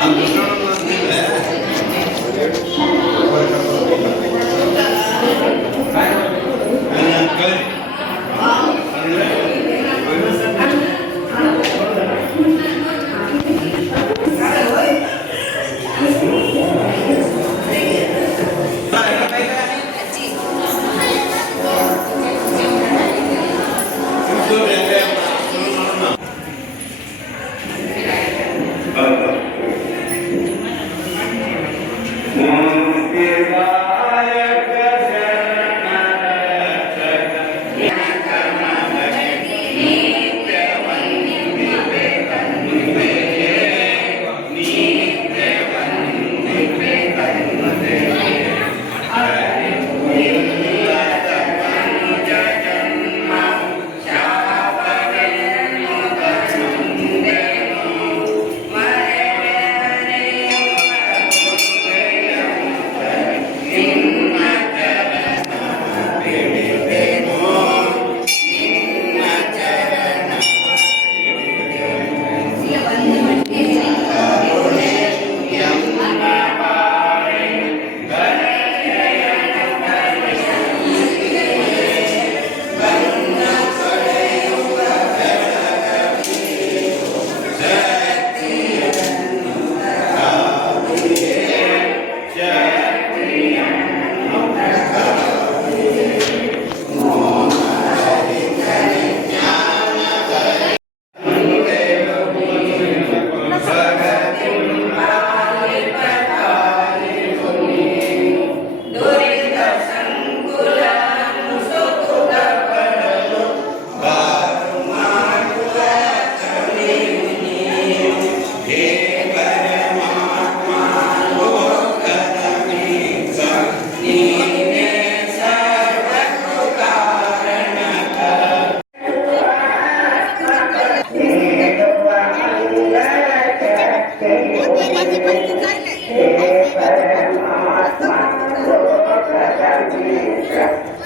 Amén. দিয়ে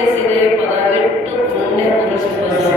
பேசிலே பதவிட்டு முன்னே புரிசுவது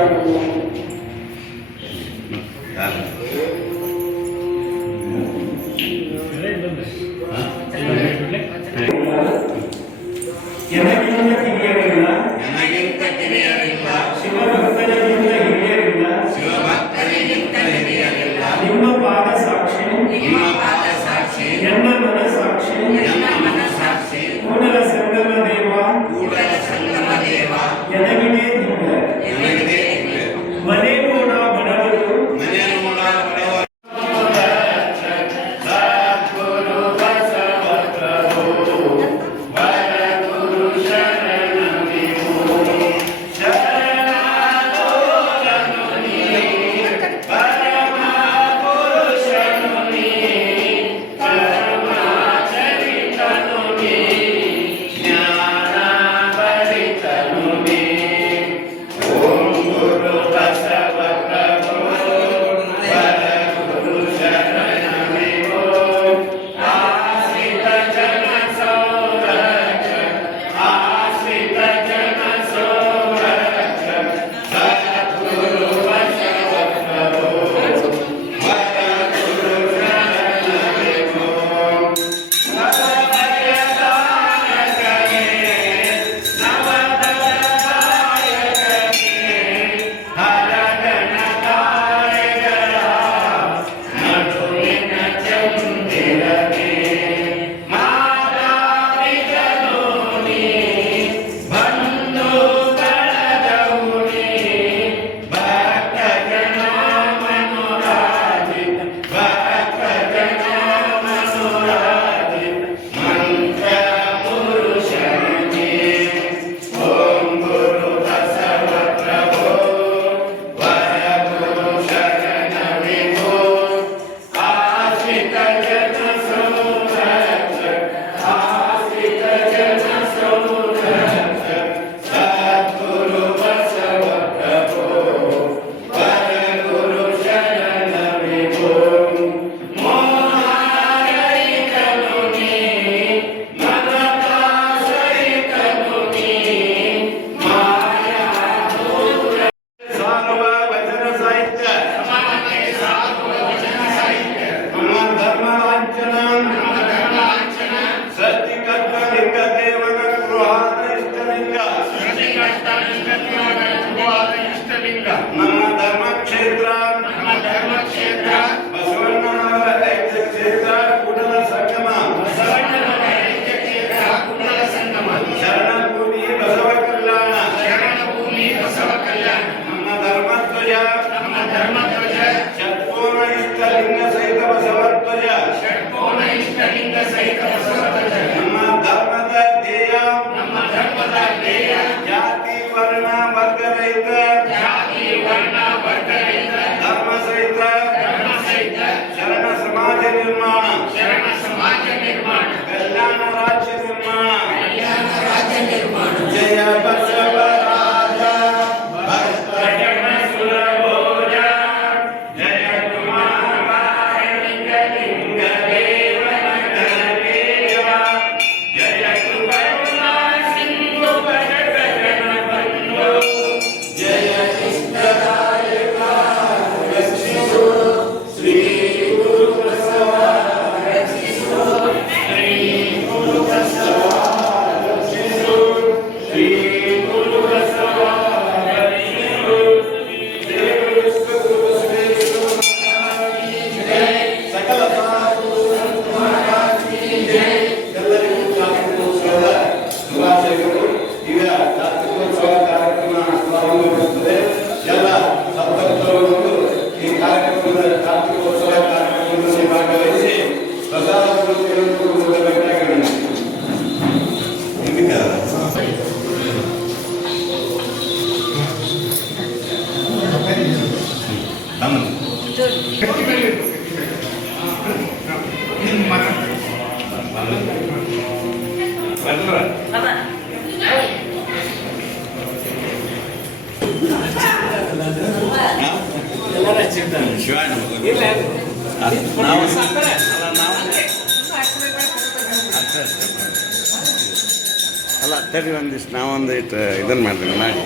ಅಲ್ಲ ತಡಿ ಒಂದಿಷ್ಟು ನಾವೊಂದು ಇಟ್ಟು ಇದನ್ನ ಮಾಡ್ತೀವಿ ಮಾಡಿ.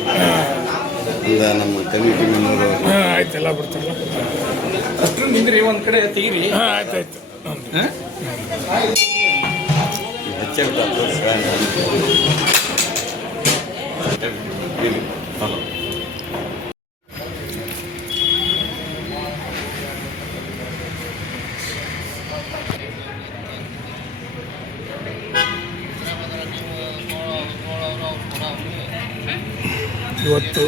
ಒಂದು ನಮ್ಮ ಕಮಿಟಿ ಮೆಂಬರು ಆಯ್ತು ಎಲ್ಲ ಬಿಡ್ತಾರೆ. ಅಷ್ಟು ನಿಂದ್ರಿ ಒಂದು ಕಡೆ ತೆಗಿರಿ. ಆಯ್ತು ಆಯ್ತು. ಇವತ್ತು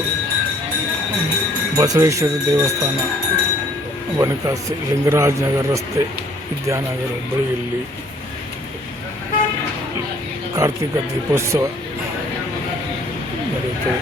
ಬಸವೇಶ್ವರ ದೇವಸ್ಥಾನ ಬನಕಾಸೆ ನಗರ ರಸ್ತೆ ವಿದ್ಯಾನಗರ ಹುಬ್ಬಳ್ಳಿಯಲ್ಲಿ ಕಾರ್ತಿಕ ದೀಪೋತ್ಸವ ನಡೆಯುತ್ತದೆ.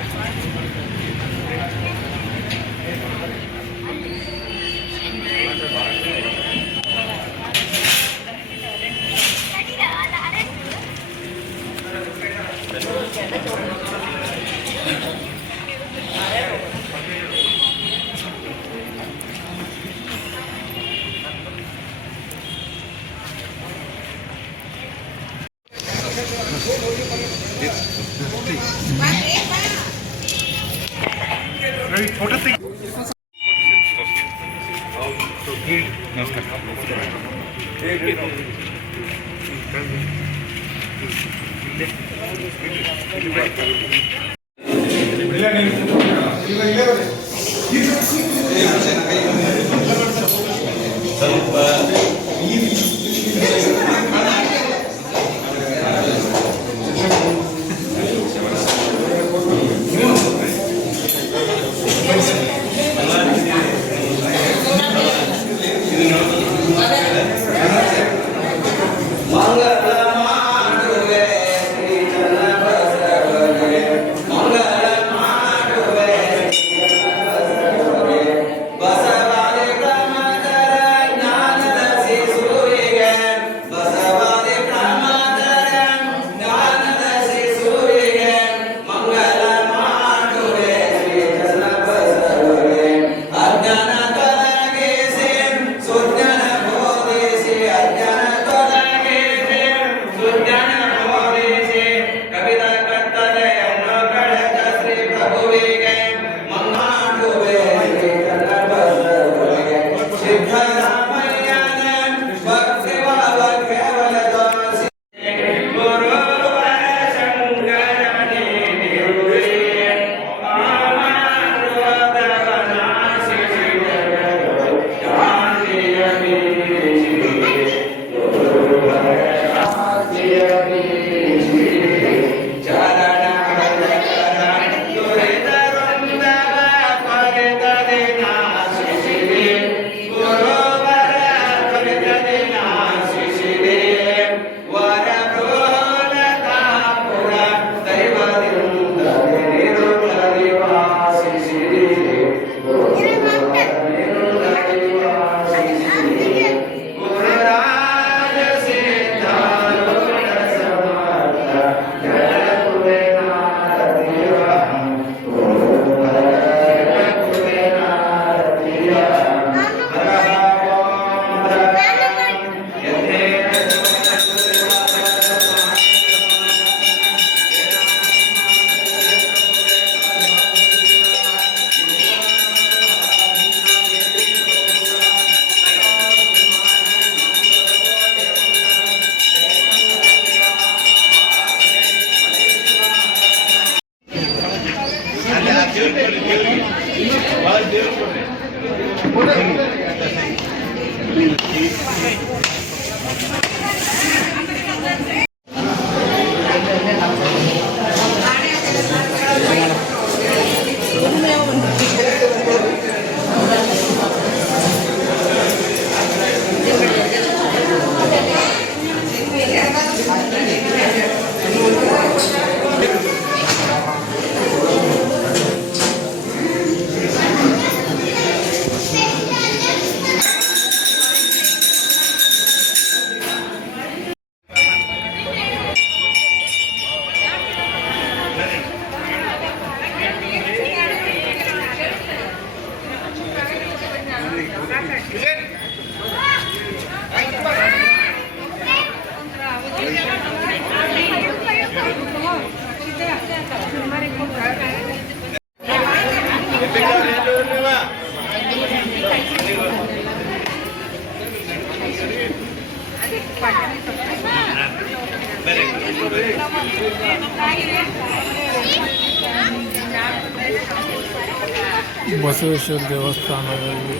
ಬಸವೇಶ್ವರ ದೇವಸ್ಥಾನದಲ್ಲಿ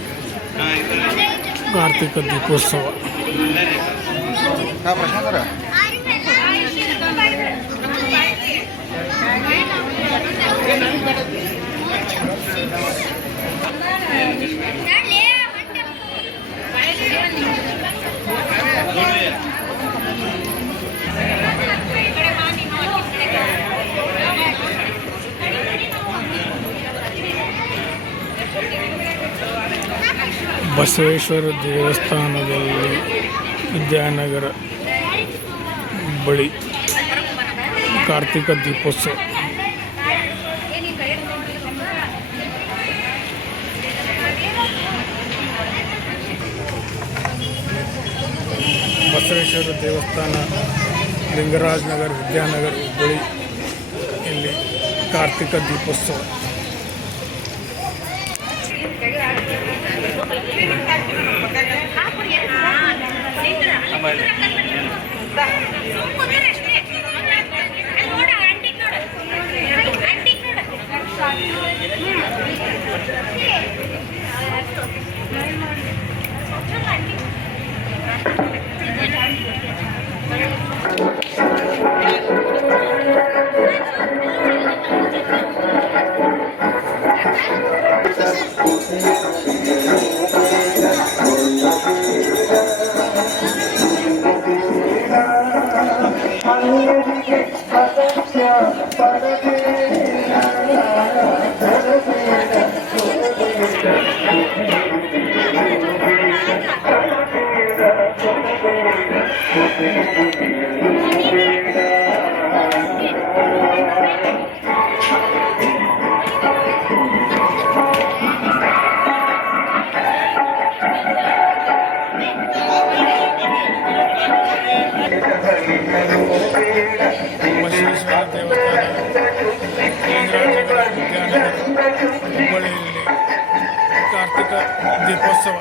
ಕಾರ್ತಿಕ ದೀಪೋತ್ಸವ ಬಸವೇಶ್ವರ ದೇವಸ್ಥಾನದಲ್ಲಿ ವಿದ್ಯಾನಗರ ಬಳಿ ಕಾರ್ತಿಕ ದೀಪೋತ್ಸವ. ಬಸವೇಶ್ವರ ದೇವಸ್ಥಾನ ಲಿಂಗರಾಜನಗರ ವಿದ್ಯಾನಗರ ಹುಬ್ಬಳ್ಳಿ ಇಲ್ಲಿ ಕಾರ್ತಿಕ ದೀಪೋತ್ಸವ. Patrick, Patrick, Sarah, Sarah. ದೀಪೋತ್ಸವ